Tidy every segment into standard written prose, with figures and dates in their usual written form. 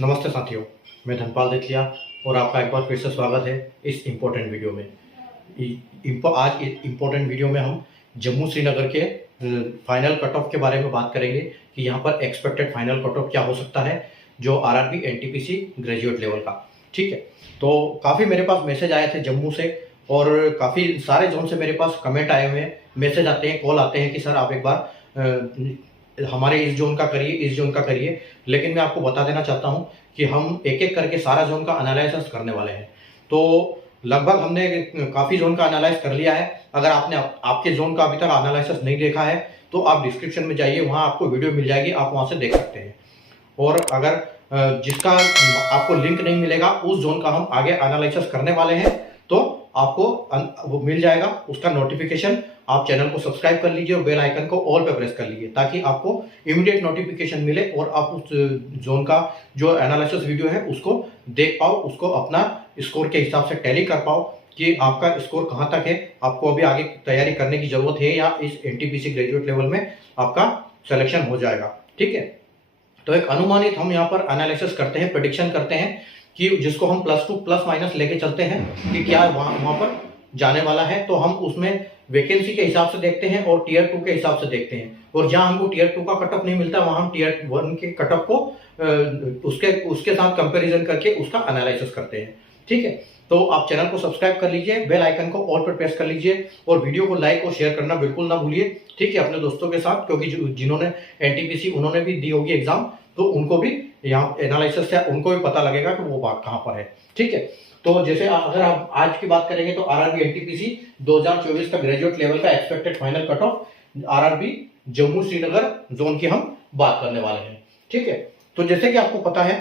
नमस्ते साथियों, मैं धनपाल देथिया और आपका एक बार फिर से स्वागत है इस इम्पोर्टेंट वीडियो में। आज इस इम्पोर्टेंट वीडियो में हम जम्मू श्रीनगर के फाइनल कट ऑफ के बारे में बात करेंगे कि यहाँ पर एक्सपेक्टेड फाइनल कट ऑफ क्या हो सकता है जो आरआरबी एनटीपीसी ग्रेजुएट लेवल का। ठीक है, तो काफ़ी मेरे पास मैसेज आए थे जम्मू से और काफ़ी सारे जोन से मेरे पास कमेंट आए हुए हैं, मैसेज आते हैं, कॉल आते हैं कि सर आप एक बार हमारे इस जोन का करिए, इस जोन का करिए। लेकिन मैं आपको बता देना चाहता हूं कि हम एक एक करके सारा जोन का एनालिसिस करने वाले हैं। तो लगभग हमने काफ़ी जोन का एनालाइज कर लिया है। अगर आपने आपके जोन का अभी तक एनालिसिस नहीं देखा है तो आप डिस्क्रिप्शन में जाइए, वहां आपको वीडियो मिल जाएगी, आप वहां से देख सकते हैं। और अगर जिसका आपको लिंक नहीं मिलेगा उस जोन का हम आगे एनालिसिस करने वाले हैं, तो आपको वो मिल जाएगा उसका नोटिफिकेशन। आप चैनल को सब्सक्राइब कर लीजिए और बेल आइकन को ऑल पे प्रेस कर लीजिए ताकि आपको इमीडिएट नोटिफिकेशन मिले और आप उस जोन का जो एनालिसिस वीडियो है उसको देख पाओ, उसको अपना स्कोर के हिसाब से टैली कर पाओ कि आपका स्कोर कहाँ तक है, आपको अभी आगे तैयारी करने की जरूरत है या इस एनटीपीसी ग्रेजुएट लेवल में आपका सिलेक्शन हो जाएगा। ठीक है, तो एक अनुमानित हम यहाँ पर एनालिसिस करते हैं, प्रेडिक्शन करते हैं कि जिसको हम +2 प्लस माइनस लेके चलते हैं कि क्या वहां पर जाने वाला है। तो हम उसमें वैकेंसी के हिसाब से देखते हैं और टियर 2 के हिसाब से देखते हैं, और जहां हमको टियर 2 का कटअप नहीं मिलता वहां हम टियर 1 के कटअप को उसके साथ कंपैरिजन करके उसका एनालिसिस करते हैं। ठीक है, तो आप चैनल को सब्सक्राइब कर लीजिए, बेल आइकन को ऑल पर प्रेस कर लीजिए और वीडियो को लाइक और शेयर करना बिल्कुल ना भूलिए। ठीक है, अपने दोस्तों के साथ, क्योंकि जिन्होंने एनटीपीसी उन्होंने भी दी होगी एग्जाम, तो उनको भी यहाँ एनालिसिस से उनको भी पता लगेगा कि वो बात कहाँ पर है। ठीक है, तो जैसे अगर आप आज की बात करेंगे तो आरआरबी एनटीपीसी 2024 का ग्रेजुएट लेवल का expected final cut off RRB Jammu Srinagar zone की हम बात करने वाले हैं। ठीक है, तो जैसे कि आपको पता है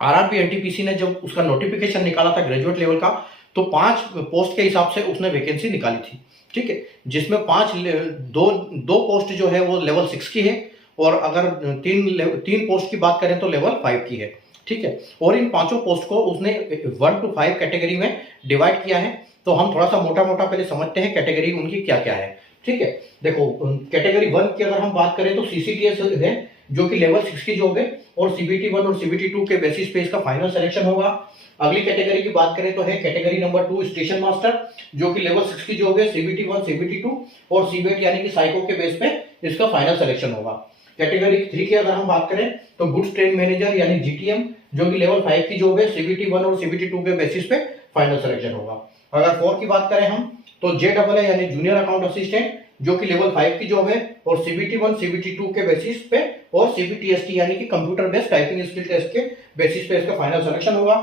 आरआरबी एनटीपीसी ने जब उसका नोटिफिकेशन निकाला था ग्रेजुएट लेवल का, तो 5 पोस्ट के हिसाब से उसने वैकेंसी निकाली थी। ठीक है, जिसमें दो पोस्ट जो है वो लेवल 6 की है और अगर तीन पोस्ट की बात करें तो लेवल 5 की है। ठीक है, और इन पांचों पोस्ट को उसने 1 to 5 कैटेगरी में डिवाइड किया है। तो हम थोड़ा सा मोटा मोटा पहले समझते हैं कैटेगरी उनकी क्या क्या है। ठीक है, देखो कैटेगरी 1 की अगर हम बात करें तो सीसीटीएस है जो कि लेवल 6 की जॉब है और सीबीटी 1 और सीबीटी 2 के बेसिस पे इसका फाइनल सिलेक्शन होगा। अगली कैटेगरी की बात करें तो है कैटेगरी नंबर 2 स्टेशन मास्टर, जो कि लेवल 6 की जॉब है, सीबीटी 1 सीबीटी 2 और सीबीएट यानी कि साइको के बेस पे इसका फाइनल सिलेक्शन होगा। कैटेगरी 3 की अगर हम बात करें तो गुड्स ट्रेन मैनेजर यानी जीटीएम, जो कि लेवल 5 की जॉब है, सीबीटी 1 और सीबीटी 2 के बेसिस पे फाइनल सिलेक्शन होगा। अगर 4 की बात करें हम तो जेडबलए यानी जूनियर अकाउंट असिस्टेंट, जो कि लेवल 5 की जॉब है और सीबीटी 1 सीबीटी 2 के बेसिस पे और सीबीटीएसटी यानी कि computer based typing skill test के बेसिस पे इसका फाइनल सिलेक्शन होगा।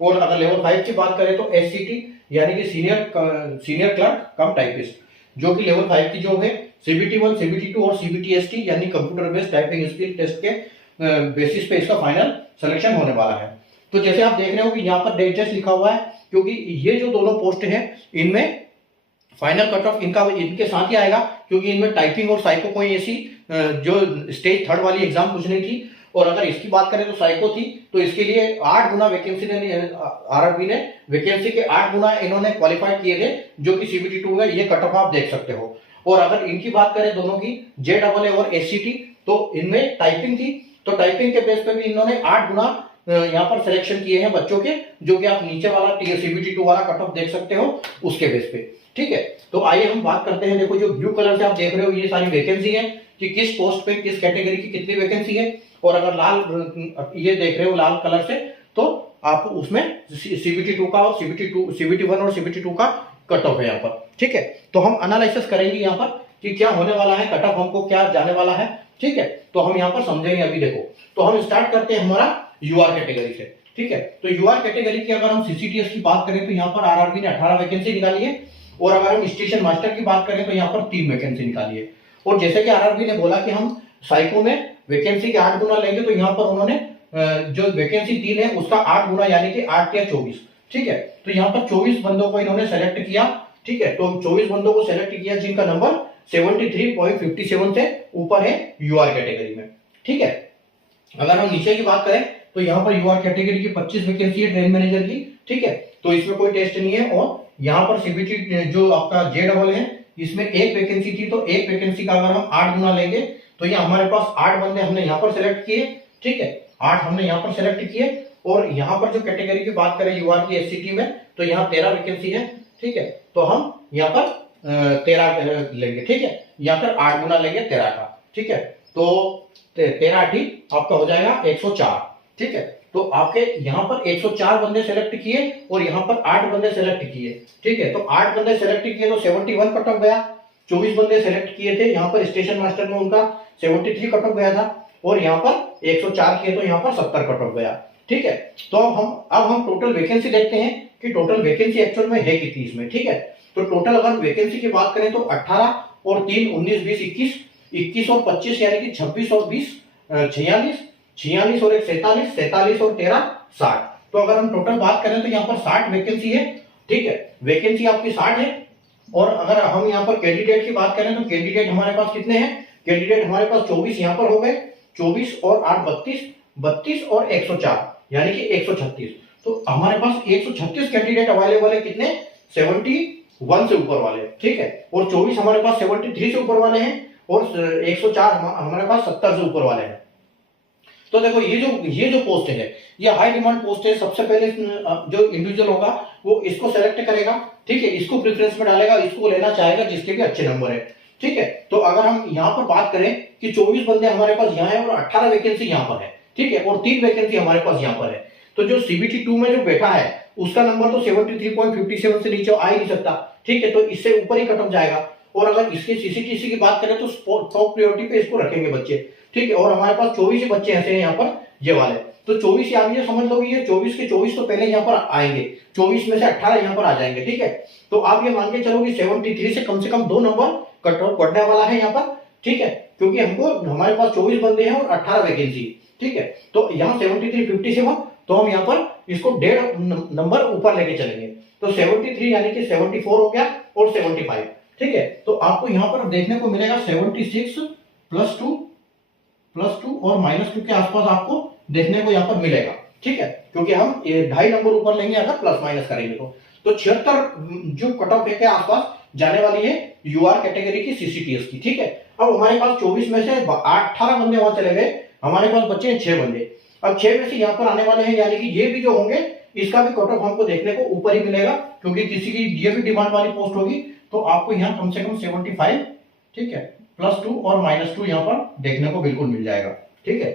और अगर लेवल 5 की बात करें तो एससीटी यानी कि सीनियर क्लर्क कम टाइपिस्ट, जो कि लेवल 5 की जॉब है, सीबीटी 1 सीबीटी 2 और सीबीटीएसटी यानी computer based typing skill test के बेसिस पे इसका फाइनल सिलेक्शन होने वाला है। तो जैसे आप देख रहे हो कि यहाँ पर डेट जस्ट लिखा हुआ है, क्योंकि ये जो दोनों पोस्ट हैं इनमें फाइनल कट ऑफ इनके साथ ही आएगा, क्योंकि इनमें टाइपिंग और साइको कोई ऐसी जो स्टेज 3 वाली एग्जाम कुछ नहीं थी। और अगर इसकी बात करें तो साइको थी, तो इसके लिए 8 गुना वैकेंसी ने आरआरबी ने वैकेंसी के 8 गुना इन्होंने क्वालिफाई किए थे, जो कि सीबीटी 2 में ये कट ऑफ आप देख सकते हो। और अगर इनकी बात करें दोनों की जेडबलए और एससीटी, तो इनमें टाइपिंग थी, तो टाइपिंग के बेस पे भी इन्होंने 8 गुना यहाँ पर सिलेक्शन किए हैं बच्चों के, जो कि आप नीचे वाला सीबीटी 2 वाला कट ऑफ देख सकते हो उसके बेस पे। ठीक है, तो आइए हम बात करते हैं। देखो जो ब्लू कलर से आप देख रहे हो ये सारी वैकेंसी है कि किस पोस्ट पे किस कैटेगरी की कितनी वैकेंसी है, और अगर लाल ये देख रहे हो लाल कलर से तो आप उसमें सीबीटी 2 का और सीबीटी 1 और सीबीटी 2 का कट ऑफ है यहाँ पर। ठीक है, तो हम एनालिसिस करेंगे यहाँ पर कि क्या होने वाला है, कट ऑफ हमको क्या जाने वाला है। ठीक है, तो हम यहाँ पर समझेंगे। अभी देखो, तो हम स्टार्ट करते हैं हमारा यूआर कैटेगरी से। ठीक है, तो यूआर कैटेगरी की अगर हम सीसीटीएस की बात करें तो यहाँ पर आरआरबी ने 18 वैकेंसी निकाली है, और अगर हम स्टेशन मास्टर की बात करें तो यहाँ पर 3 वैकेंसी निकाली है। और जैसे कि आरआरबी ने बोला कि हम साइको में वैकेंसी के 8 गुना लेंगे, तो यहाँ पर उन्होंने जो वैकेंसी 3 है उसका 8 गुना यानी कि 8 या 24। ठीक है, तो यहाँ पर 24 बंदों को इन्होंने सेलेक्ट किया। ठीक है, तो 24 बंदों को सेलेक्ट किया जिनका नंबर 73.57 से ऊपर है यूआर कैटेगरी में। ठीक है, अगर हम नीचे की बात करें तो यहाँ पर यूआर कैटेगरी की 25 वैकेंसी है ट्रेन मैनेजर की। ठीक है, तो इसमें कोई टेस्ट नहीं है। और यहाँ पर सीबीटी जो आपका जेडबल है इसमें 1 वैकेंसी थी, तो 1 वैकेंसी का अगर हम 8 गुना लेंगे तो ये हमारे पास 8 बंदे हमने यहाँ पर सिलेक्ट किए। ठीक है, 8 हमने यहाँ पर सेलेक्ट किए, और यहाँ पर जो कैटेगरी की बात करें यूआर की एससीटी में, तो यहाँ 13 वैकेंसी है, ठीक है। तो हम यहाँ पर 13 लेंगे, ठीक है। यहाँ पर 8 गुना लेंगे 13 का, ठीक है। तो 13 आपका हो जाएगा 104, ठीक है। तो आपके यहाँ पर 104 बंदे सेलेक्ट किए और यहाँ पर 8 बंदे सेलेक्ट किए, ठीक है। तो 8 बंदे सेलेक्ट किए तो 71 कट ऑफ गया। 24 बंदे सेलेक्ट किए थे, यहाँ पर स्टेशन मास्टर में उनका 73 कट ऑफ गया था, और यहाँ पर 104 किए तो यहाँ पर 70 कट ऑफ गया, ठीक है। तो अब हम टोटल वैकेंसी देखते हैं कि टोटल वैकेंसी एक्चुअल में है कितनी इसमें, ठीक है। तो टोटल अगर वैकेंसी की बात करें तो 18 और 3 19 20 21 और 25 यानी कि 26 और 20 46 और 1 47 47 और 13 60। तो अगर हम टोटल बात करें तो यहाँ पर 60 वैकेंसी है, ठीक है। वैकेंसी आपकी 60 है। और अगर हम यहाँ पर कैंडिडेट की बात करें तो कैंडिडेट हमारे पास कितने हैं? कैंडिडेट हमारे पास 24 यहाँ पर हो गए, 24 और 8 32, 32 और 104 यानी कि 136। तो हमारे पास 136 कैंडिडेट अवेलेबल है, कितने? 71 से ऊपर वाले, ठीक है। और 24 हमारे पास 73 से ऊपर वाले हैं, और 104 हमारे पास 70 से ऊपर वाले हैं। तो देखो ये जो पोस्ट है ये हाई डिमांड पोस्ट है। सबसे पहले जो इंडिविजुअल होगा वो इसको सेलेक्ट करेगा, ठीक है। इसको प्रेफरेंस में डालेगा, इसको लेना चाहेगा जिसके भी अच्छे नंबर है, ठीक है। तो अगर हम यहाँ पर बात करें कि 24 बंदे हमारे पास यहाँ है और 18 वैकेंसी यहाँ पर है, ठीक है, और 3 वैकेंसी हमारे पास यहाँ पर है। तो जो सीबीटी 2 में जो बैठा है उसका नंबर तो 73.57 से नीचे आ ही नहीं सकता, ठीक है। तो इससे ऊपर ही कट ऑफ जाएगा। और अगर इसके सीसीटीसी की बात करें तो टॉप प्रायोरिटी पे इसको रखेंगे बच्चे, ठीक है। और हमारे पास 24 ही बच्चे ऐसे हैं यहाँ पर ये वाले। तो 24 आप ये समझ लो ये 24 के 24 तो पहले यहाँ पर आएंगे, 24 में से 18 यहाँ पर आ जाएंगे, ठीक है। तो आप ये मान के चलो कि 73 से कम 2 नंबर कट ऑफ बढ़ने वाला है यहाँ पर, ठीक है। क्योंकि हमारे पास 24 बंदे हैं और 18 वैकेंसी, ठीक है। तो यहाँ 73 57, तो हम यहाँ पर इसको 1.5 नंबर ऊपर लेके चलेंगे। तो 73 यानी कि 74 हो गया और 75, ठीक है। तो आपको यहाँ पर देखने को मिलेगा 76 +2 और -2 के आसपास आपको देखने को यहाँ पर मिलेगा, ठीक है। क्योंकि हम 2.5 नंबर ऊपर लेंगे अगर प्लस माइनस करेंगे तो 76 जो कट ऑफ के आसपास जाने वाली है यूआर कैटेगरी की सीसीटीएस की, ठीक है। अब हमारे पास 24 में से 18 बंदे वहां चले गए, हमारे पास बचे हैं 6 बंदे। अब 6 में से यहाँ पर आने वाले हैं, यानी कि ये भी जो होंगे इसका भी कट ऑफ हमको देखने को ऊपर ही मिलेगा, क्योंकि किसी की ये भी डिमांड वाली पोस्ट होगी। तो आपको यहाँ कम से कम 75, ठीक है, +2 और -2 यहाँ पर देखने को बिल्कुल मिल जाएगा, ठीक है।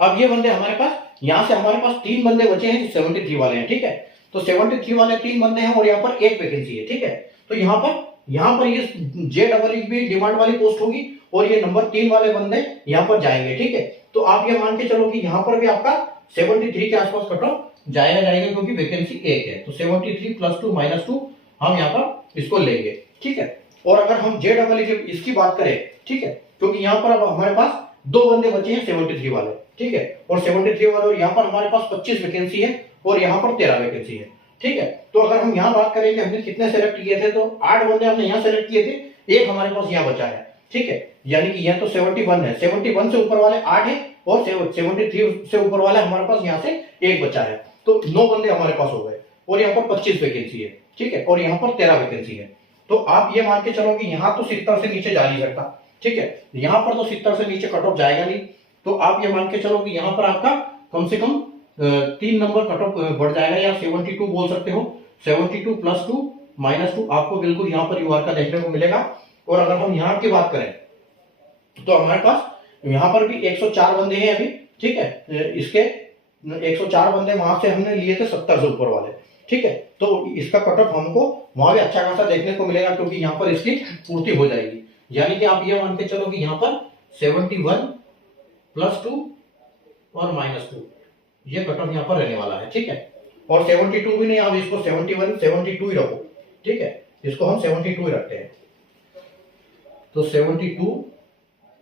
अब ये बंदे हमारे पास, यहाँ से हमारे पास 3 बंदे बचे हैं जो 73 वाले हैं, ठीक है। तो 73 वाले 3 बंदे हैं और यहाँ पर 1 वैकेंसी है, ठीक है। तो यहाँ पर ये JEE भी डिमांड वाली पोस्ट होगी और ये नंबर 3 वाले बंदे यहाँ पर जाएंगे, ठीक है। तो आप ये मान के चलो कि यहाँ पर भी आपका 73 के आसपास कट ऑफ जाएगा, क्योंकि वैकेंसी 1 है। तो 73 +2 -2 हम यहाँ पर इसको लेंगे, ठीक है। और अगर हम JEE इसकी बात करें, ठीक है, क्योंकि यहाँ पर अब हमारे पास 2 बंदे बचे हैं 73 वाले, ठीक है। और 73 वाले, और यहाँ पर हमारे पास 25 वैकेंसी है और यहाँ पर 13 वैकेंसी है, ठीक है। तो अगर हम यहाँ बात करें कि हमने कितने सेलेक्ट किए थे, तो 8 बंदे हमने यहाँ सेलेक्ट किए थे, 1 हमारे पास यहाँ बचा है, ठीक है। यानी कि यहाँ तो 71 है, 71 से ऊपर वाले 8 है और 73 से ऊपर वाले हमारे पास यहाँ से 1 बचा है। तो 9 बंदे हमारे पास हो गए और यहाँ पर 25 वैकेंसी है, ठीक है। और यहाँ पर 13 वैकेंसी है। तो आप ये मान के चलो कि यहाँ तो 70 से नीचे जा नहीं सकता, ठीक है। यहाँ पर तो 70 से नीचे कट ऑफ जाएगा नहीं। तो आप ये मान के चलो कि यहाँ पर आपका कम से कम 3 नंबर कट ऑफ बढ़ जाएगा, या 72 बोल सकते हो। 72 +2 -2 आपको बिल्कुल यहाँ पर यूआर का देखने को मिलेगा। और अगर हम यहाँ की बात करें तो हमारे पास यहाँ पर भी 104 बंदे हैं अभी, ठीक है। इसके 104 बंदे वहां से हमने लिए थे 70 से ऊपर वाले, ठीक है। तो इसका कट ऑफ हमको वहां भी अच्छा खासा देखने को मिलेगा, क्योंकि यहाँ पर इसकी पूर्ति हो जाएगी। यानी कि आप ये मान के चलो कि यहाँ पर 71 +2 और -2 ये कट ऑफ यहाँ पर रहने वाला है, ठीक है। और 72 भी नहीं, आप इसको 71 72 ही रखो, ठीक है। इसको हम 72 ही रखते हैं। तो 72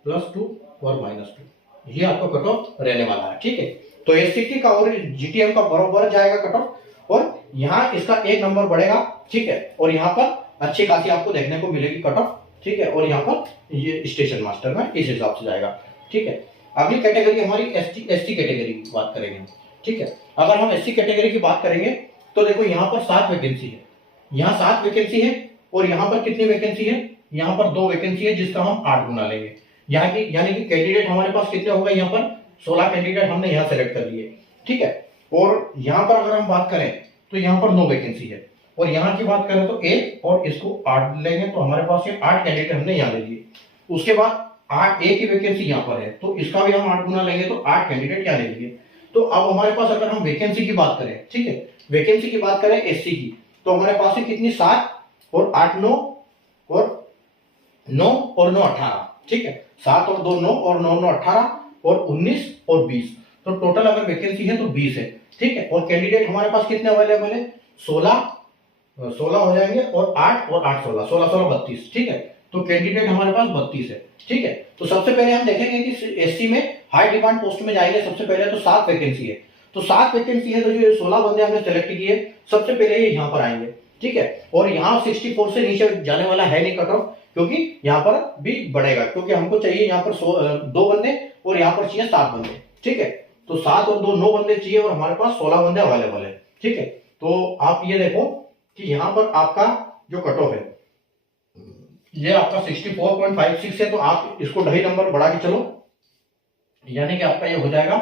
+2 और -2 ये आपका कट ऑफ रहने वाला है, ठीक है। तो एससीटी का और जीटीएम का बराबर जाएगा कट ऑफ, और यहाँ इसका 1 नंबर बढ़ेगा, ठीक है। और यहाँ पर अच्छी खासी आपको देखने को मिलेगी कट ऑफ, ठीक है। और यहाँ पर ये स्टेशन मास्टर में इस हिसाब से जाएगा, ठीक है। अगली कैटेगरी हमारी एसटी कैटेगरी की बात करेंगे, ठीक है। अगर हम एससी कैटेगरी की बात करेंगे तो देखो यहाँ पर 7 वैकेंसी है, यहाँ 7 वैकेंसी है, और यहाँ पर कितनी वैकेंसी है? यहाँ पर 2 वैकेंसी है, जिसका हम 8 गुना लेंगे। यानी कि कैंडिडेट हमारे पास कितने हो गए यहाँ पर 16 कैंडिडेट हमने यहाँ सेलेक्ट कर लिए, ठीक है। और यहाँ पर अगर हम बात करें तो यहाँ पर 9 वैकेंसी है, और यहाँ की बात करें तो 1 और इसको 8 लेंगे तो हमारे पास ये 8 कैंडिडेट हमने यहाँ ले लिए। उसके बाद 8 एक ही वैकेंसी यहाँ पर है तो इसका भी हम 8 गुना लेंगे तो 8 कैंडिडेट यहाँ ले लिए। तो अब हमारे पास अगर हम वैकेंसी की बात करें, ठीक है, वैकेंसी की बात करें एससी की, तो हमारे पास है कितनी 7 और 8 9 और 9 और 9 18, ठीक है, 7 और 2 9 और 9 9 18 और 19 और 20, तो टोटल अगर वैकेंसी है तो 20 है, ठीक है। और कैंडिडेट हमारे पास कितने अवेलेबल है 16 हो जाएंगे और 8 और 8 16 16 16 32, ठीक है। तो कैंडिडेट हमारे पास 32 है, ठीक है। तो सबसे पहले हम देखेंगे कि एससी में हाई डिमांड पोस्ट में जाएंगे। सबसे पहले तो 7 वैकेंसी है, तो 7 वैकेंसी है तो जो 16 बंदे हमने सेलेक्ट किए सबसे पहले ये यहाँ पर आएंगे, ठीक है। और यहाँ 64 से नीचे जाने वाला है नहीं कट ऑफ, क्योंकि यहाँ पर भी बढ़ेगा, क्योंकि हमको चाहिए यहाँ पर 2 बंदे और यहाँ पर चाहिए 7 बंदे, ठीक है। तो 7 और 2 9 बंदे चाहिए और हमारे पास 16 बंदे अवेलेबल है, ठीक है। तो आप ये देखो कि यहाँ पर आपका जो कट ऑफ है ये आपका 64.56 है, तो आप इसको 2.5 नंबर बढ़ा के चलो, यानी कि आपका ये हो जाएगा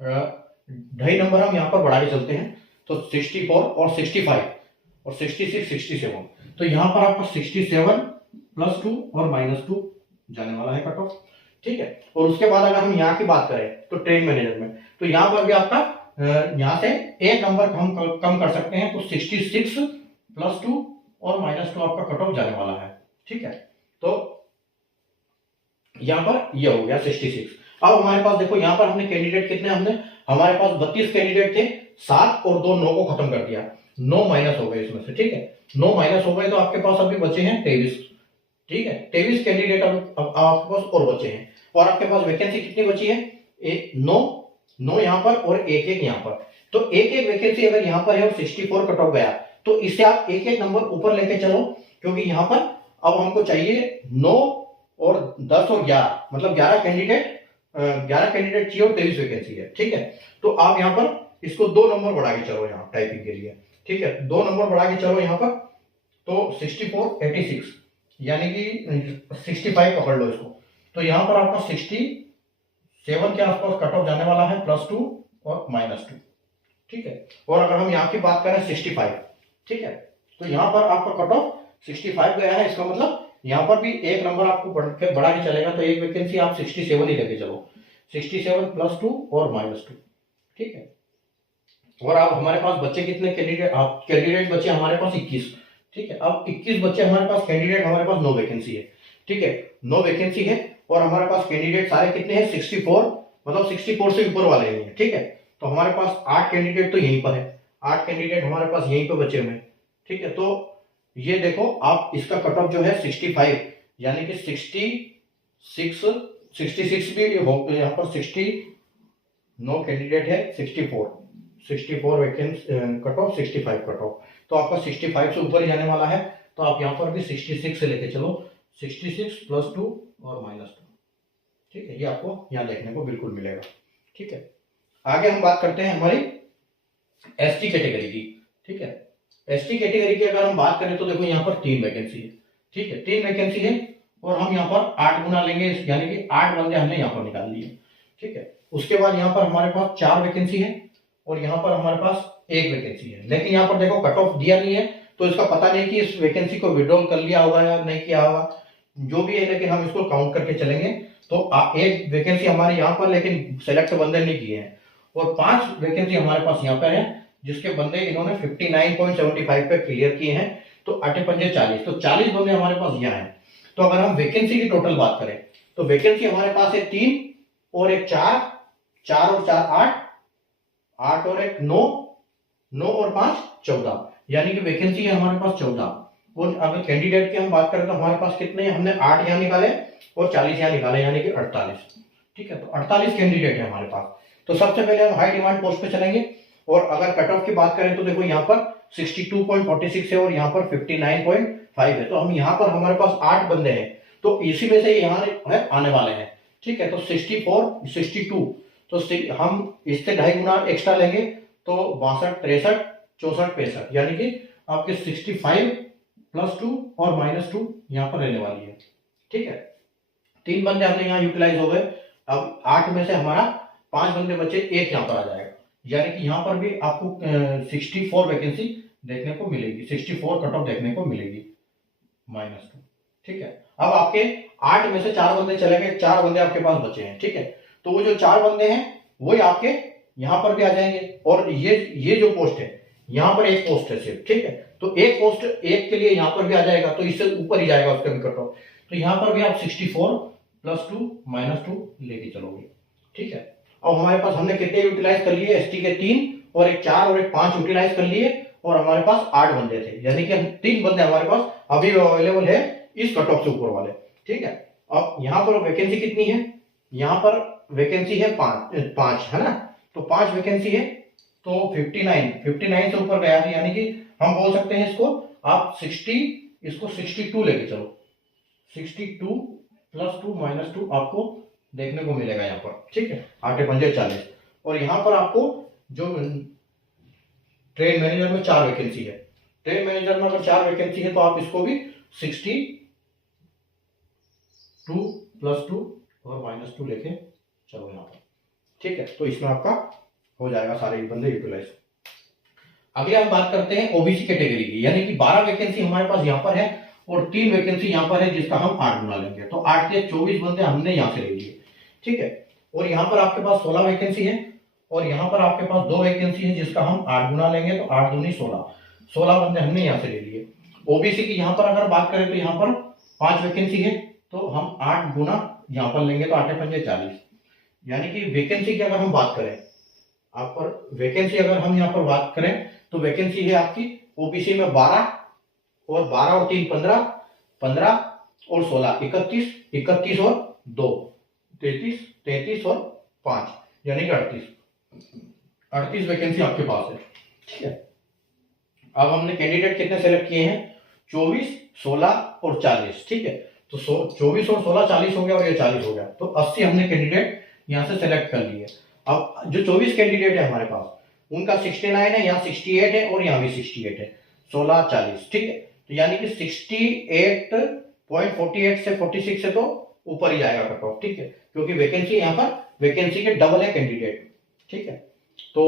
2.5 नंबर हम यहाँ पर बढ़ा के चलते हैं तो 64 और 65 और 66 67, तो यहाँ पर आपका 67 +2 और -2 जाने वाला है कट ऑफ, ठीक है। और उसके बाद अगर हम यहाँ की बात करें तो ट्रेन मैनेजर में, तो यहाँ पर भी आपका यहाँ से 1 नंबर हम कम कर सकते हैं, तो 66 +2 और -2 आपका कट ऑफ जाने वाला है, ठीक है। तो यहाँ पर ये हो गया 66। अब हमारे पास देखो यहाँ पर हमने कैंडिडेट कितने, हमारे पास 32 कैंडिडेट थे, 7 और 2 9 को खत्म कर दिया, 9 माइनस हो गए इसमें से, ठीक है, 9 माइनस हो गए तो आपके पास अभी बचे हैं 23, ठीक है, 23 कैंडिडेट अब आपके पास और बचे हैं। और आपके पास वैकेंसी कितनी बची है 9 यहाँ पर और एक यहाँ पर, तो एक वैकेंसी अगर यहाँ पर है और 64 कट ऑफ गया तो इससे आप एक नंबर ऊपर लेके चलो, क्योंकि यहाँ पर अब हमको चाहिए 9 और 10 और 11, मतलब 11 कैंडिडेट चाहिए और 23 वैकेंसी है, ठीक है। तो आप यहाँ पर इसको 2 नंबर बढ़ा के चलो यहाँ टाइपिंग के लिए, ठीक है, 2 नंबर बढ़ा के चलो यहाँ पर, तो 64 86 यानी कि 65 पकड़ लो इसको, तो यहाँ पर आपका 67 के आसपास कट ऑफ जाने वाला है, +2 और -2, ठीक है। और अगर हम यहाँ की बात करें 65, ठीक है, तो यहाँ पर आपका कट ऑफ 65 गया है, इसका मतलब यहाँ पर भी 1 नंबर आपको बढ़ा के चलेगा, तो एक वैकेंसी आप 67 ही लेके चलो, 67 +2 और -2, ठीक है। और अब हमारे पास बच्चे कितने कैंडिडेट बचे हमारे पास 21, ठीक है। अब 21 बच्चे हमारे पास कैंडिडेट, हमारे पास 9 वैकेंसी है, ठीक है, 9 वैकेंसी है और हमारे पास कैंडिडेट सारे कितने हैं 64, मतलब 64 से ऊपर वाले नहीं है, ठीक है। तो हमारे पास 8 कैंडिडेट तो यहीं पर है, 8 कैंडिडेट हमारे पास यहीं पर बचे हुए हैं, ठीक है। तो ये देखो आप इसका कट ऑफ जो है 65, यानी कि 66 भी हो, यहाँ पर 9 कैंडिडेट है, 64 vacancy cut off, 65 cut off, तो आपका 65 से ऊपर ही जाने वाला है, तो आप यहाँ पर भी 66 से लेके चलो, 66 +2 और -2, ठीक है, ये आपको यहाँ देखने को बिल्कुल मिलेगा, ठीक है। आगे हम बात करते हैं हमारी एसटी कैटेगरी की, ठीक है। एसटी कैटेगरी की अगर हम बात करें तो देखो यहाँ पर 3 वैकेंसी है, ठीक है, 3 वैकेंसी है और हम यहाँ पर 8 गुना लेंगे, यानी कि 8 बंदे हमने यहाँ पर निकाल लिए, ठीक है। उसके बाद यहाँ पर हमारे पास 4 वैकेंसी है और यहाँ पर हमारे पास 1 वैकेंसी है, लेकिन यहाँ पर देखो कट ऑफ दिया नहीं है, तो इसका पता नहीं कि इस वैकेंसी को विड्रॉल कर लिया होगा या नहीं किया होगा, जो भी है, लेकिन हम इसको काउंट करके चलेंगे। तो 1 वैकेंसी हमारे यहाँ पर, लेकिन सेलेक्ट बंदे नहीं किए हैं, और 5 वैकेंसी हमारे पास यहाँ पर है जिसके बंदे इन्होंने 59.75 पे क्लियर किए हैं, तो 8 पंजे 40, तो 40 बंदे हमारे पास यहाँ हैं। तो अगर हम वैकेंसी की टोटल बात करें तो वैकेंसी हमारे पास है 3 और 1 4, 4 और 4 8, 8 और 1 9, 9 और 5 14, यानी कि वैकेंसी है हमारे पास 14। और अगर कैंडिडेट की हम बात करें तो हमारे पास कितने हैं, हमने 8 यहाँ निकाले और 40 यहाँ निकाले, यानी कि 48, ठीक है। तो 48 कैंडिडेट है हमारे पास। तो सबसे पहले हम हाई डिमांड पोस्ट पे चलेंगे, और अगर कट ऑफ की बात करें तो देखो यहाँ पर 62.46 है और यहाँ पर 59.5 है, तो हम यहाँ पर हमारे पास 8 बंदे हैं, तो इसी में से यहाँ है आने वाले हैं, ठीक है। तो 64 62, तो हम इससे 2.5 गुना एक्स्ट्रा लेंगे, तो 62 63 64 65, यानी कि आपके 65 +2 और -2 यहाँ पर रहने वाली है, ठीक है। 3 बंदे हमने यहाँ यूटिलाइज हो गए। अब 8 में से हमारा 5 बंदे बचे, एक यहाँ पर आ जाएगा, यानी कि यहाँ पर भी आपको 64 वैकेंसी देखने को मिलेगी, 64 कट ऑफ देखने को मिलेगी -2। ठीक है, अब आपके 8 में से 4 बंदे चले गए, 4 बंदे आपके पास बचे हैं। ठीक है, तो वो जो 4 बंदे हैं वही आपके यहाँ पर भी आ जाएंगे, और ये जो पोस्ट है यहाँ पर एक पोस्ट है सिर्फ। ठीक है, तो एक पोस्ट एक के लिए यहाँ पर भी आ जाएगा, तो इससे ऊपर ही जाएगा उसका भी कट ऑफ। तो यहाँ पर भी आप 64 + 2 -2 लेके चलोगे। ठीक है, अब हमारे पास हमने कितने यूटिलाइज कर लिए, एसटी के 3 और एक 4 और एक 5 यूटिलाइज कर लिए, और हमारे पास 8 बंदे थे, यानी कि 3 बंदे हमारे पास अभी अवेलेबल है इस कट ऑफ से ऊपर वाले। ठीक है, अब यहाँ पर वैकेंसी कितनी है, यहाँ पर वैकेंसी है 5 है ना, तो 5 वैकेंसी है, तो 59 से ऊपर गया, यानी कि हम बोल सकते हैं इसको आप 60, इसको 62 लेके चलो, 62 + 2 -2 आपको देखने को मिलेगा यहाँ पर। ठीक है, 8 पंजे 40, और यहाँ पर आपको जो ट्रेन मैनेजर में 4 वैकेंसी है, ट्रेन मैनेजर में अगर 4 वैकेंसी है तो आप इसको भी 62 + 2 और -2 लेके चलो यहाँ पर। ठीक है, तो इसमें आपका हो जाएगा सारे बंदे यूटिलाइज। अगले हम बात करते हैं ओबीसी कैटेगरी की, यानी कि 12 वैकेंसी हमारे पास यहाँ पर है और 3 वैकेंसी यहाँ पर है, जिसका हम 8 गुना लेंगे, तो 8 के 24 बंदे हमने यहाँ से ले लिए। ठीक है, और यहाँ पर आपके पास 16 वैकेंसी है, और यहाँ पर आपके पास 2 वैकेंसी है, जिसका हम 8 गुना लेंगे, तो 8 दूनी 16 बंदे हमने यहाँ से ले लिए। ओबीसी की यहाँ पर अगर बात करें तो यहाँ पर 5 वैकेंसी है, तो हम 8 गुना यहाँ पर लेंगे, तो 8 पंजे 40, यानी कि वैकेंसी की अगर हम बात करें, आप पर वैकेंसी अगर हम यहाँ पर बात करें तो वैकेंसी है आपकी ओबीसी में 12 और 3 15, 15 और 16 31, 31 और 2 33, 33 और 5, यानी कि 38 वैकेंसी आपके पास है। ठीक है, अब हमने कैंडिडेट कितने सेलेक्ट किए हैं, 24, 16 और 40। ठीक है, तो 24 और 16 40 हो गया, और ये 40 हो गया, तो 80 हमने कैंडिडेट यहाँ से सेलेक्ट कर लिए। अब जो 24 कैंडिडेट है हमारे पास, उनका 69 है, यहाँ 68 है, और यहाँ भी 68 है, 16 40। ठीक है, तो यानी कि 68.48 से 46 से तो ऊपर ही जाएगा कट ऑफ। ठीक है, क्योंकि वैकेंसी यहाँ पर वैकेंसी के डबल है कैंडिडेट। ठीक है, तो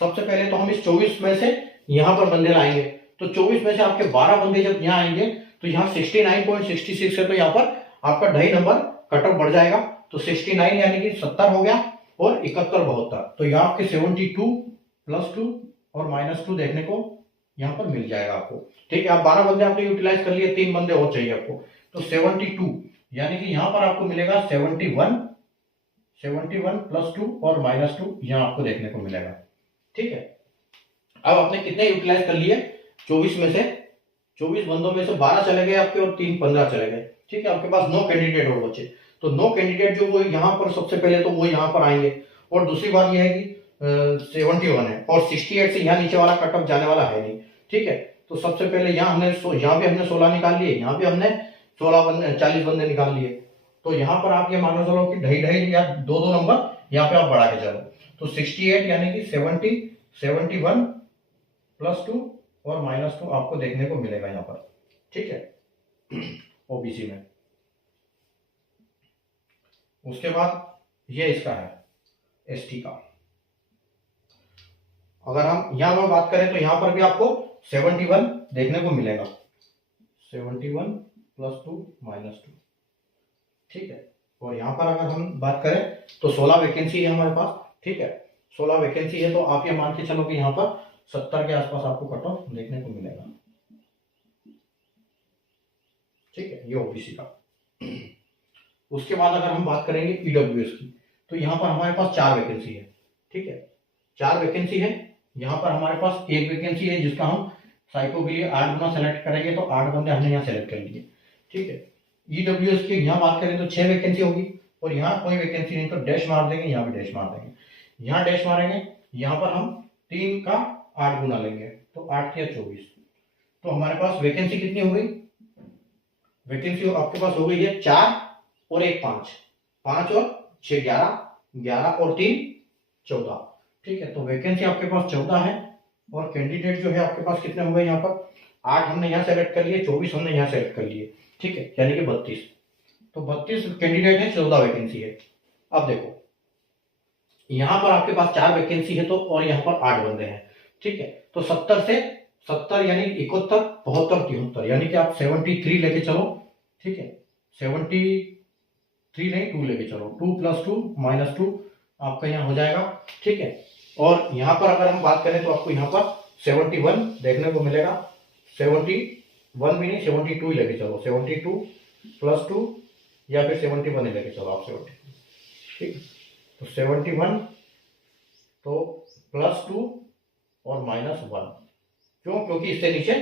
सबसे पहले तो हम इस 24 में से यहाँ पर बंदे लाएंगे, तो 24 में से आपके 12 बंदे जब यहाँ आएंगे तो यहाँ 69.66 है, तो यहाँ पर आपका 2.5 नंबर कट ऑफ बढ़ जाएगा, तो 69 यानी कि 70 हो गया, और 71 72, तो यहाँ आपके 72 + 2 और -2 देखने को यहाँ पर मिल जाएगा आपको। ठीक है, आप 12 बंदे आपने यूटिलाइज कर लिए, 3 बंदे और चाहिए आपको, तो 72 यानी कि यहाँ पर आपको मिलेगा 71 + 2 और -2 यहाँ आपको देखने को मिलेगा। ठीक है, अब आपने कितने यूटिलाइज कर लिए, 24 में से 24 बंदों में से 12 चले गए आपके, और 3 15 चले गए। ठीक है, आपके पास 9 कैंडिडेट और बचे, तो 9 कैंडिडेट जो वो यहाँ पर सबसे पहले तो वो यहाँ पर आएंगे, और दूसरी बात यह है कि 71 है, और 68 से यहाँ नीचे वाला कट ऑफ जाने वाला है नहीं। ठीक है, तो सबसे पहले यहाँ भी हमने 16 निकाल लिए, यहाँ भी हमने 40 बंदे निकाल लिए, तो यहाँ पर आप ये मानो चलो कि 2.5 या 2 नंबर यहाँ पे आप बढ़ा के चलो, तो 68 यानी कि 71 + 2 और -2 आपको देखने को मिलेगा यहाँ पर। ठीक है, ओबीसी में। उसके बाद ये इसका है एसटी का, अगर हम यहाँ पर बात करें तो यहाँ पर भी आपको 71 देखने को मिलेगा, 71 + 2 -2। ठीक है, और यहाँ पर अगर हम बात करें तो 16 वैकेंसी है हमारे पास। ठीक है, 16 वैकेंसी है, तो आप ये मान के चलो कि यहाँ पर 70 के आसपास आपको कट ऑफ देखने को मिलेगा। ठीक है, ये ओबीसी का। उसके बाद अगर हम बात करेंगे ईडब्ल्यूएस की, तो यहाँ पर हमारे पास 4 वैकेंसी है। ठीक है, 4 वैकेंसी है, यहाँ पर हमारे पास 1 वैकेंसी है, जिसका हम साइको के लिए 8 गुना सेलेक्ट करेंगे, तो 8 बंदे हमने यहाँ सेलेक्ट कर लिए। ठीक है, ईडब्ल्यूएस की यहाँ बात करें तो 6 वैकेंसी होगी, और यहाँ कोई वैकेंसी नहीं, तो डैश मार देंगे, यहाँ भी डैश मार देंगे, यहाँ डैश मारेंगे, यहाँ पर हम 3 का 8 गुना लेंगे, तो 8 या 24, तो हमारे पास वैकेंसी कितनी हो गई, वैकेंसी आपके पास हो गई है 4 और 1 5, 5 और 6 11, 11 और 3 14। ठीक है, तो वैकेंसी आपके पास 14 है, और कैंडिडेट जो है आपके पास कितने हो गए, यहाँ पर 8 हमने यहाँ सेलेक्ट कर लिए, 24 हमने यहाँ सेलेक्ट कर लिए। ठीक है, यानी कि 32, तो 32 कैंडिडेट है, 14 वैकेंसी है। अब देखो यहाँ पर आपके पास 4 वैकेंसी है तो, और यहाँ पर 8 बंदे हैं, ठीक है। तो 70 से 70 यानी 71, 72, 73, यानी कि आप 73 लेके चलो, ठीक है। 73 नहीं, 2 लेके चलो, 2 + 2 -2 आपका यहाँ हो जाएगा, ठीक है। और यहाँ पर अगर हम बात करें तो आपको यहाँ पर 71 देखने को मिलेगा। 71 भी नहीं, 72 ही लेके चलो, 72 + 2 या फिर 71 ही लेके चलो आप, 70, ठीक है। तो 71 तो +2 और -1, क्यों? क्योंकि इससे नीचे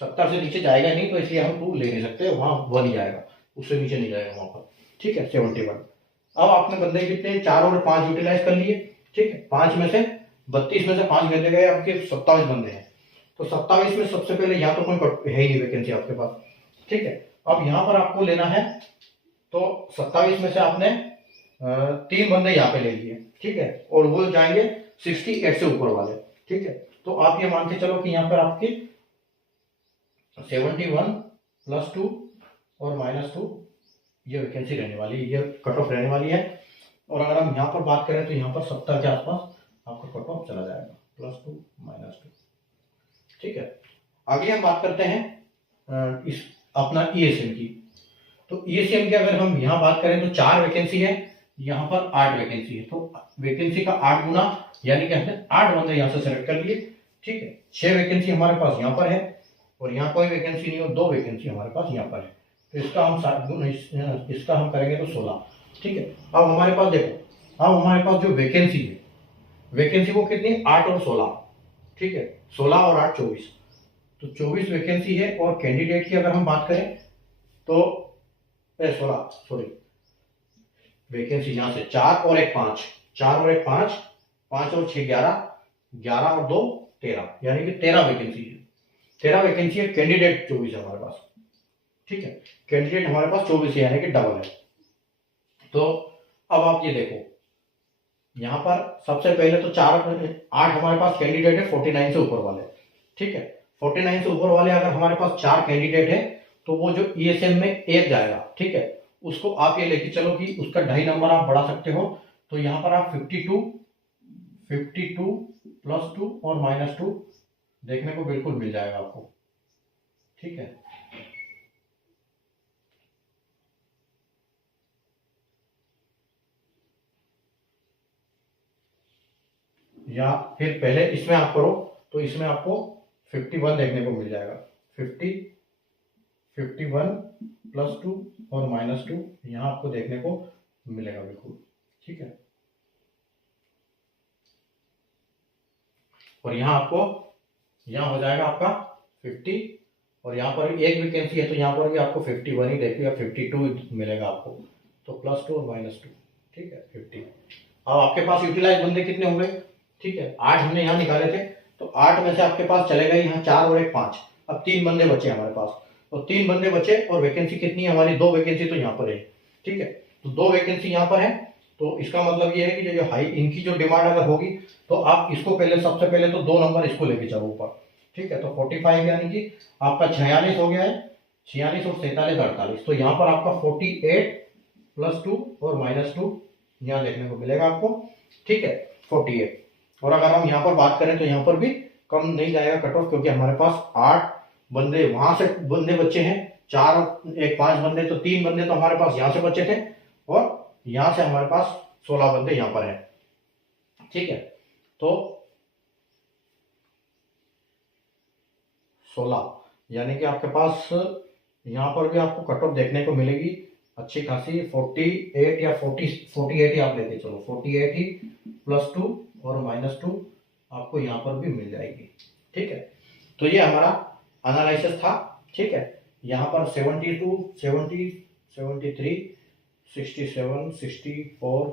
70 से नीचे जाएगा नहीं, तो इसलिए हम 2 ले नहीं सकते, वहाँ 1 ही जाएगा, उससे नीचे नहीं जाएगा वहाँ पर, ठीक है। 71। अब आपने बंदे कितने, 4 और 5 यूटिलाइज कर लिए, ठीक है। 5 में से 32 में से 5 बंदे गए, आपके 27 बंदे हैं। तो 27 में सबसे पहले यहाँ तो कोई है ही नहीं वैकेंसी आपके पास, ठीक है। अब यहाँ पर आपको लेना है, तो 27 में से आपने 3 बंदे यहाँ पे ले लिए, ठीक है, और वो जाएंगे 68 से ऊपर वाले, ठीक है। तो आप ये मान के चलो कि यहाँ पर आपकी 71 + 2 और -2 ये वैकेंसी रहने वाली है, ये कट ऑफ रहने वाली है। और अगर हम यहाँ पर बात करें तो यहाँ पर 70 के आसपास आपका कट ऑफ चला जाएगा, +2 -2, ठीक है। आगे हम बात करते हैं इस अपना ईएसएम की। तो ईएसएम की अगर हम यहाँ बात करें तो 4 वैकेंसी है, यहाँ पर 8 वैकेंसी है। तो वैकेंसी का 8 गुना, यानी कि हमने 8 बंदे यहाँ से सेलेक्ट कर लिए, ठीक है। 6 वैकेंसी हमारे पास यहाँ पर है, और यहाँ कोई वैकेंसी नहीं, और 2 वैकेंसी हमारे पास यहाँ पर है। तो इसका हम करेंगे तो 16, ठीक है। अब हमारे पास देखो, अब हमारे पास जो वैकेंसी है, वैकेंसी वो कितनी, 8 और 16, ठीक है। 16 और 8 24, तो 24 वैकेंसी है। और कैंडिडेट की अगर हम बात करें तो 16, सॉरी, वैकेंसी यहाँ से 4 और 1 5, 4 और 1 5, 5 और 6 11, 11 और 2 13, यानी कि 13 वैकेंसी है। 13 वैकेंसी है, कैंडिडेट 24 है हमारे पास, ठीक है। कैंडिडेट हमारे पास 24 है, यानी कि डबल है। तो अब आप ये देखो, यहाँ पर सबसे पहले तो 8 हमारे पास कैंडिडेट है 49 से ऊपर वाले, ठीक है। 49 से ऊपर वाले अगर हमारे पास 4 कैंडिडेट है, तो वो जो ईएसएम में 1 जाएगा, ठीक है, उसको आप ये लेके चलो कि उसका 2.5 नंबर आप बढ़ा सकते हो। तो यहाँ पर आप 52 + 2 और -2 देखने को बिल्कुल मिल जाएगा आपको, ठीक है। या फिर पहले इसमें आप करो, तो इसमें आपको 51 देखने को मिल जाएगा, 51 + 2 और -2 यहाँ आपको देखने को मिलेगा बिल्कुल, ठीक है। और यहाँ आपको, यहाँ हो जाएगा आपका 50, और यहाँ पर भी एक वैकेंसी है, तो यहाँ पर भी आपको 51 ही देखिएगा, 52 मिलेगा आपको। तो +2 और -2, ठीक है, 50। अब आपके पास यूटिलाइज बंदे कितने होंगे, ठीक है। 8 हमने यहाँ निकाले थे, तो 8 में से आपके पास चले गए यहाँ 4 और 1 5, अब 3 बंदे बचे हमारे पास। तो 3 बंदे बचे, और वैकेंसी कितनी है हमारी, 2 वैकेंसी तो यहाँ पर है, ठीक है। तो 2 वैकेंसी यहाँ पर है, तो इसका मतलब ये है कि जो हाई इनकी जो डिमांड अगर होगी, तो आप इसको पहले, सबसे पहले तो 2 नंबर इसको लेके चलो ऊपर, ठीक है। तो 45 यानी कि आपका 46 हो गया है, 46 और 47 48, तो यहाँ पर आपका 48 + 2 और -2 यहाँ देखने को मिलेगा आपको, ठीक है, 48। और अगर हम यहाँ पर बात करें तो यहाँ पर भी कम नहीं जाएगा कट ऑफ, क्योंकि हमारे पास 8 बंदे वहां से बंदे बच्चे हैं, 4 और 1 5 बंदे, तो 3 बंदे तो हमारे पास यहाँ से बचे थे, और यहाँ से हमारे पास 16 बंदे यहाँ पर हैं, ठीक है। तो 16 यानी कि आपके पास यहाँ पर भी आपको कट ऑफ देखने को मिलेगी अच्छी खासी, 48 या 48 ही आप लेके चलो, 48 ही +2 और -2 आपको यहाँ पर भी मिल जाएगी, ठीक है। तो ये हमारा एनालिसिस था, ठीक है। यहाँ पर 72 70 73 67 64,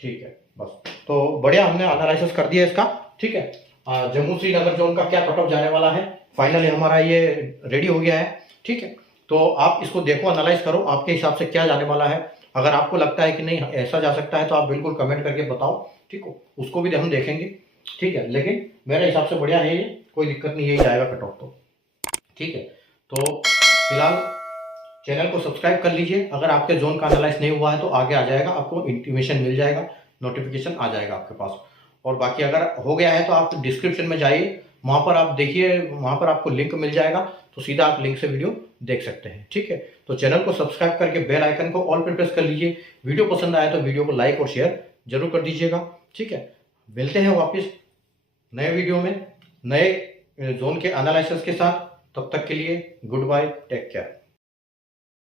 ठीक है, बस। तो बढ़िया, हमने एनालिसिस कर दिया इसका, ठीक है। जम्मू श्रीनगर जोन का क्या कट ऑफ जाने वाला है, फाइनली हमारा ये रेडी हो गया है, ठीक है। तो आप इसको देखो, एनालाइज करो, आपके हिसाब से क्या जाने वाला है। अगर आपको लगता है कि नहीं ऐसा जा सकता है, तो आप बिल्कुल कमेंट करके बताओ, ठीक हो, उसको भी हम देखेंगे, ठीक है। लेकिन मेरे हिसाब से बढ़िया है ये, कोई दिक्कत नहीं है, ये जाएगा कट ऑफ तो, ठीक है। तो फिलहाल चैनल को सब्सक्राइब कर लीजिए, अगर आपके जोन का एनालाइज नहीं हुआ है तो आगे आ जाएगा, आपको इंटीमेशन मिल जाएगा नोटिफिकेशन आ जाएगा आपके पास। और बाकी अगर हो गया है तो आप डिस्क्रिप्शन में जाइए, वहाँ पर आप देखिए, वहाँ पर आपको लिंक मिल जाएगा, तो सीधा आप लिंक से वीडियो देख सकते हैं। ठीक है, तो चैनल को सब्सक्राइब करके बेल आइकन को ऑल पर प्रेस कर लीजिए। वीडियो पसंद आया तो वीडियो को लाइक और शेयर जरूर कर दीजिएगा। ठीक है, मिलते हैं वापस नए वीडियो में नए जोन के एनालिसिस के साथ। तब तक के लिए गुड बाय, टेक केयर।